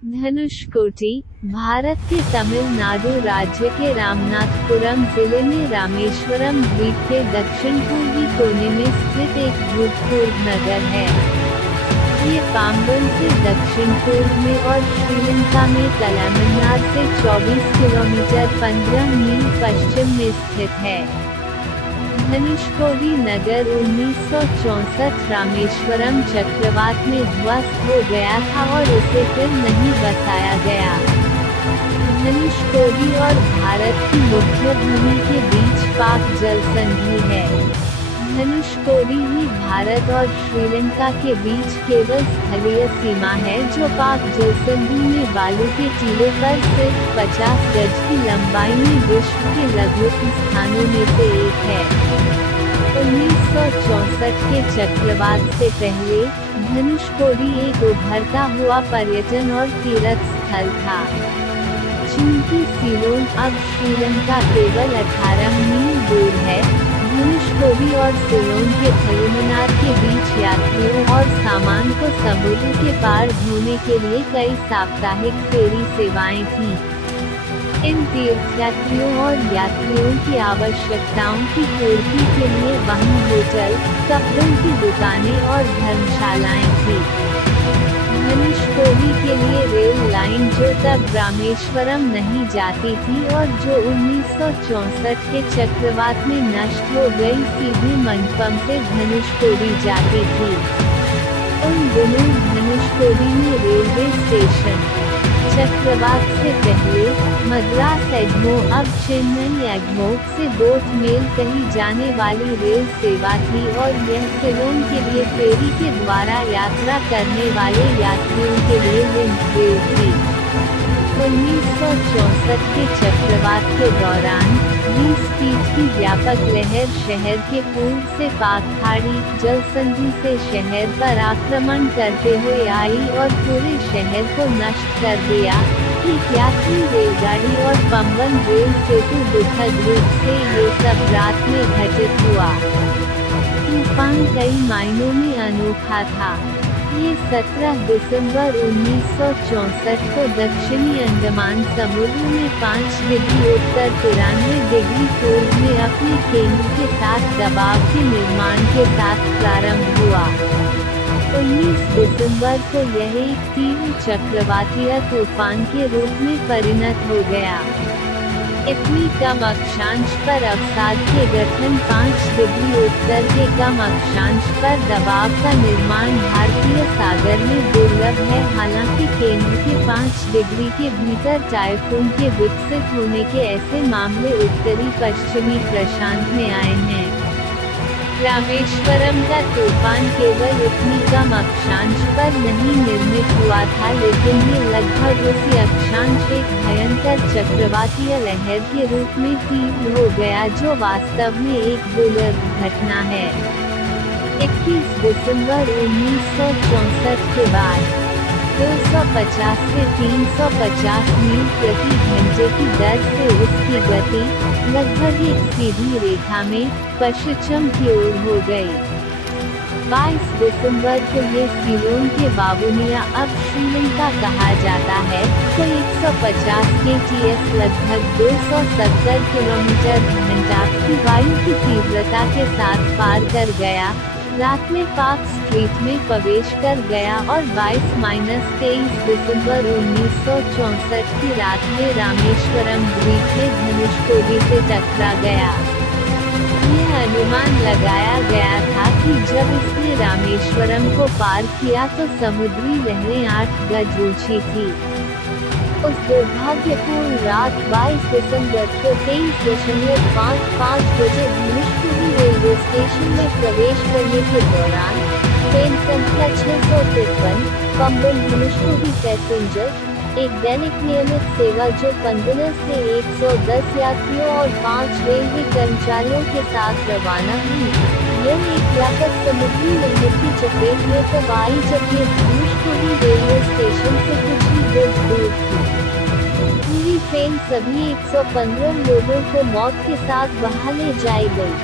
धनुषकोटी, भारत के तमिलनाडु राज्य के रामनाथपुरम जिले में रामेश्वरम द्वीप के दक्षिण पूर्वी कोने में स्थित एक भूतपूर्व नगर है। ये पाम्बन से दक्षिण पूर्व में और श्रीलंका में तमिलनाडु से 24 किलोमीटर 15 मील पश्चिम में स्थित है। धनुषकोडी नगर 1964 रामेश्वरम चक्रवात में ध्वस्त हो गया था और उसे फिर नहीं बसाया गया। धनुषकोडी और भारत की मुख्य भूमि के बीच पाक जल संधि है। धनुषकोडी ही भारत और श्रीलंका के बीच केवल स्थलीय सीमा है जो पाक जल संधि में बालू के टीलों पर सिर्फ 50 गज की लंबाई में विश्व के लघुतम स्थानों में से एक है। 1964 के चक्रवात से पहले धनुषकोडी एक उभरता हुआ पर्यटन और तीर्थ स्थल था। चीन की सीलोन अब श्रीलंका केवल 18 मील दूर है। धनुषकोडी और सिलोन के तमिलनाडु के बीच यात्रियों और सामान को समुद्र के पार ढोने के लिए कई साप्ताहिक फेरी सेवाएं थीं। इन तीर्थयात्रियों और यात्रियों की आवश्यकताओं की पूर्ति के लिए वहाँ होटल, कपड़ों की दुकानें और धर्मशालाएं थीं। धनुषकोडी के लिए रेल लाइन जो तब रामेश्वरम नहीं जाती थी और जो 1964 के चक्रवात में नष्ट हो गई, सीधे मंडपम से धनुषकोडी जाती थी। उन दिनों धनुषकोडी में रेलवे स्टेशन चक्रवात से पहले मद्रास एग्मो अब चेन्नई एग्मो से बोट मेल कही जाने वाली रेल सेवा थी और यह सिलोन के लिए फेरी के द्वारा यात्रा करने वाले यात्रियों के लिए रेल थी। 1964 के चक्रवात के दौरान 20 फीट की व्यापक लहर शहर के पूर्व से पाक खाड़ी जल संधि से शहर पर आक्रमण करते हुए आई और पूरे शहर को नष्ट कर दिया। एक यात्री रेलगाड़ी और पंबन रेल सेतु दुखद रूप से ये सब रात में घटित हुआ। तूफान कई मायनों में अनोखा था। ये 17 दिसंबर 1964 को दक्षिणी अंडमान समुद्र में 5 डिग्री उत्तर 93 डिग्री पूर्व में अपने केंद्र के साथ दबाव के निर्माण के साथ प्रारंभ हुआ। 19 दिसंबर को यह एक तीव्र चक्रवातीय तूफान के रूप में परिणत हो गया। इतनी कम अक्षांश पर अवसाद के गठन 5 डिग्री उत्तर के कम अक्षांश पर दबाव का निर्माण भारतीय सागर में दुर्लभ है। हालांकि केंद्र के 5 डिग्री के भीतर टाइफून के विकसित होने के ऐसे मामले उत्तरी पश्चिमी प्रशांत में आए हैं। रामेश्वरम का तूफान केवल इतनी कम अक्षांश पर नहीं निर्मित हुआ था, लेकिन ये लगभग उसी अक्षांश एक भयंकर चक्रवातीय लहर के रूप में तीव्र हो गया जो वास्तव में एक दुर्लभ घटना है। 21 दिसंबर 1964 के बाद 250 से 350 मील प्रति घंटे की दर से उसकी गति लगभग एक सीधी रेखा में पश्चिम की ओर हो गई। 22 दिसंबर को ये सिलोन के बाबुनिया अब श्रीलंका कहा जाता है को 150 kts लगभग 270 किलोमीटर घंटा की वायु की तीव्रता के साथ पार कर गया। रात में पार्क स्ट्रीट में प्रवेश कर गया और 22-23 दिसंबर 1964 की रात में रामेश्वरम द्वीप के धनुषकोडी से टकरा गया। यह अनुमान लगाया गया था कि जब इसने रामेश्वरम को पार किया तो समुद्री लहरें 8 गज ऊंची थी। उस दुर्भाग्यपूर्ण रात 22 दिसंबर को 23.55 बजे धनुषकोडी रेलवे स्टेशन में प्रवेश करने के दौरान ट्रेन संख्या 653 पंबन धनुषकोडी पैसेंजर एक दैनिक नियमित सेवा जो पंबन से 110 यात्रियों और 5 रेलवे कर्मचारियों के साथ रवाना हुई, यह एक व्यापक समुद्री लहर की चपेट में तब आई जब ये धनुषकोडी रेलवे स्टेशन से कुछ ही गज दूर थी। पूरी ट्रेन सभी 115 लोगों को मौत के साथ बहा ले जाई गई।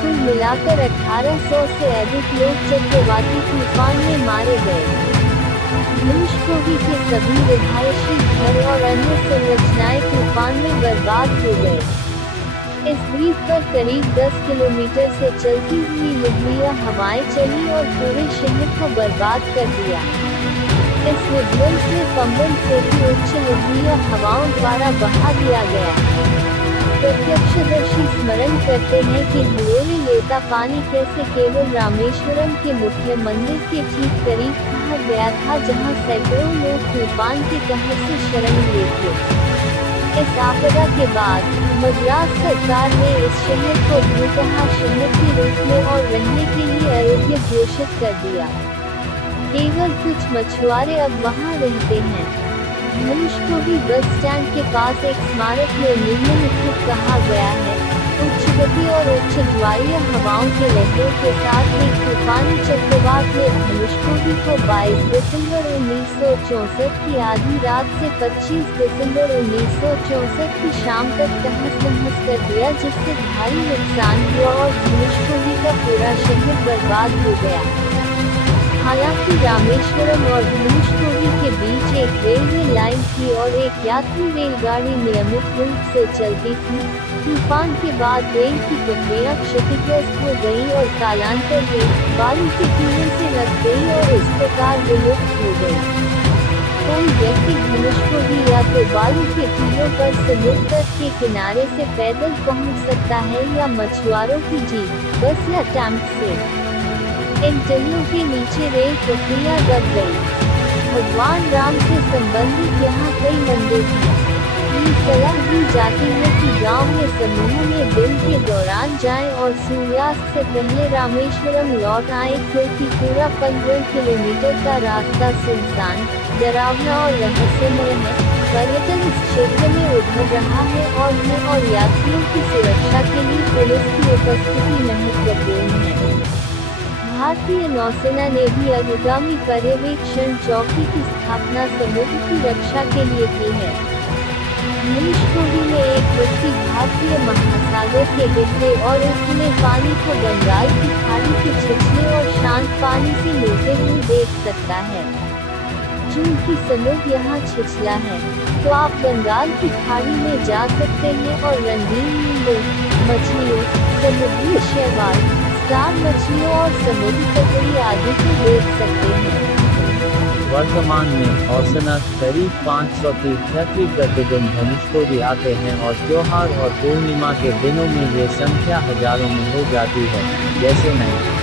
कुल मिलाकर 1800 से अधिक लोग चक्रवाती तूफान में मारे गए। धनुषकोडी के सभी रिहायशी घर और अन्य संरचनाएं तूफान में बर्बाद हो गए। इस द्वीप पर करीब 10 किलोमीटर से चलती हुई लुभुया हवाएं चली और पूरे शहर को बर्बाद कर दिया। इस विध्वंस में पंबन से भी उच्च लुभुया हवाओं द्वारा बहा दिया गया। प्रत्यक्षदर्शी स्मरण करते हैं कि हिलोरे लेता पानी कैसे केवल रामेश्वरम के मुख्य मंदिर के ठीक करीब कहा गया था, जहां सैकड़ों लोग तूफान के कहर से शरण लिए थे। इस आपदा के बाद मद्रास सरकार ने इस शहर को भूतहा शहर के रूप में और रहने के लिए अयोग्य घोषित कर दिया। केवल कुछ मछुआरे अब वहां रहते हैं। धनुषकोडी बस स्टैंड के पास एक स्मारक में निम्नलिखित कहा गया है: उच्च गति और उच्च ज्वारीय हवाओं के लहरों के साथ एक तूफानी चक्रवात ने धनुषकोडी को 22 दिसंबर 1964 की आधी रात से 25 दिसंबर 1964 की शाम तक तहस नहस कर दिया, जिससे भारी नुकसान हुआ और धनुषकोडी का पूरा शहर बर्बाद हो गया। हालांकि रामेश्वरम और धनुषकोडी के बीच एक रेलवे लाइन थी और एक यात्री रेलगाड़ी नियमित रूप से चलती थी, तूफान के बाद रेल की प्रक्रिया क्षतिग्रस्त हो गई और कालांतर में बालू के टीलों से लग गई और इस प्रकार विलुप्त हो गई। कोई व्यक्ति धनुषकोडी या तो बालू के टीलों पर समुद्र तट के किनारे से पैदल पहुंच सकता है या मछुआरों की जीप, बस या टैंक से। इन टीलों के नीचे रेल प्रक्रिया दब गई। भगवान राम से संबंधित यहाँ कई मंदिर हैं। ये सलाह दी जाती है कि गांव में समूह में दिन के दौरान जाएं और सूर्यास्त से पहले रामेश्वरम लौट आएं, क्योंकि पूरा 15 किलोमीटर का रास्ता सुनसान, डरावना और रहस्यमय है। पर्यटन इस क्षेत्र में उभर रहा है और यात्रियों की सुरक्षा के लिए पुलिस की उपस्थिति महत्वपूर्ण है। भारतीय नौसेना ने भी अनुगामी पर्यवेक्षण चौकी की स्थापना समुद्र की रक्षा के लिए की है। धनुषकोडी में एक व्यक्ति भारतीय महासागर के गहरे और उथले पानी को बंगाल की खाड़ी के छिछले और शांत पानी से मिलते हुए देख सकता है। चूंकि समुद्र यहाँ छिछला है, तो आप बंगाल की खाड़ी में जा सकते हैं और रंगीन नीलों, मछलियों, समुद्री शैवाल, स्टार मछलियों और समुद्री ककड़ी आदि को देख सकते हैं। वर्तमान में औसतन करीब 500 तीर्थयात्री प्रतिदिन धनुषकोडी आते हैं और त्योहार और पूर्णिमा के दिनों में ये संख्या हजारों में हो जाती है। जैसे नहीं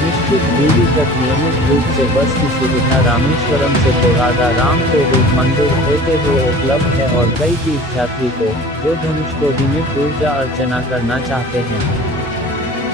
निश्चित दूरी तक नियमित रूप से बस की सुविधा रामेश्वरम से कोराडा राम कोविल मंदिर होते हुए उपलब्ध है और कई तीर्थयात्री को जो धनुषकोडी में पूजा अर्चना करना चाहते हैं।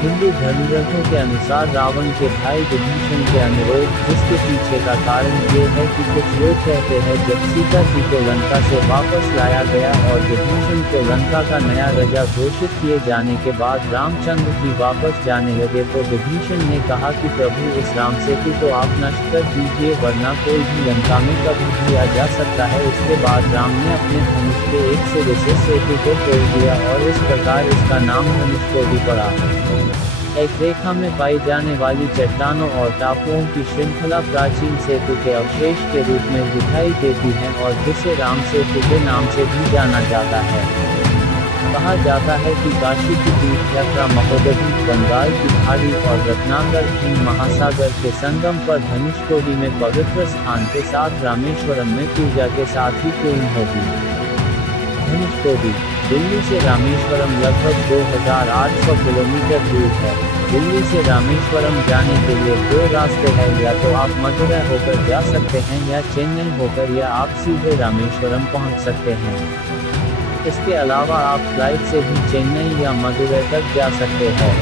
हिंदू धर्मग्रंथों के अनुसार रावण के भाई विभीषण के अनुरोध, जिसके पीछे का कारण ये है कि कुछ लोग कहते हैं जब सीता जी को लंका से वापस लाया गया और विभीषण को लंका का नया राजा घोषित किए जाने के बाद रामचंद्र जी वापस जाने लगे तो विभीषण ने कहा कि प्रभु इस राम सेतु को आप नष्ट कर दीजिए, वरना कोई भी लंका में कभी भी आ जा सकता है। इसके बाद राम ने अपने धनुष के एक सिरे से सेतु को तोड़ दिया और इस प्रकार इसका नाम धनुषकोडी पड़ा। एक रेखा में पाई जाने वाली चट्टानों और टापुओं की श्रृंखला प्राचीन सेतु के अवशेष के रूप में दिखाई देती है और जिसे राम सेतु के नाम से भी जाना जाता है। कहा जाता है कि काशी की तीर्थ यात्रा महोदधि, बंगाल की खाड़ी और रत्नाकर हिंद महासागर के संगम पर धनुषकोडी में पवित्र स्थान के साथ रामेश्वरम में पूजा के साथ ही पूर्ण होगी। धनुषकोडी दिल्ली से रामेश्वरम लगभग 2800 किलोमीटर दूर है। दिल्ली से रामेश्वरम जाने के लिए दो रास्ते हैं, या तो आप मदुरै होकर जा सकते हैं या चेन्नई होकर, या आप सीधे रामेश्वरम पहुंच सकते हैं। इसके अलावा आप फ्लाइट से भी चेन्नई या मदुरै तक जा सकते हैं।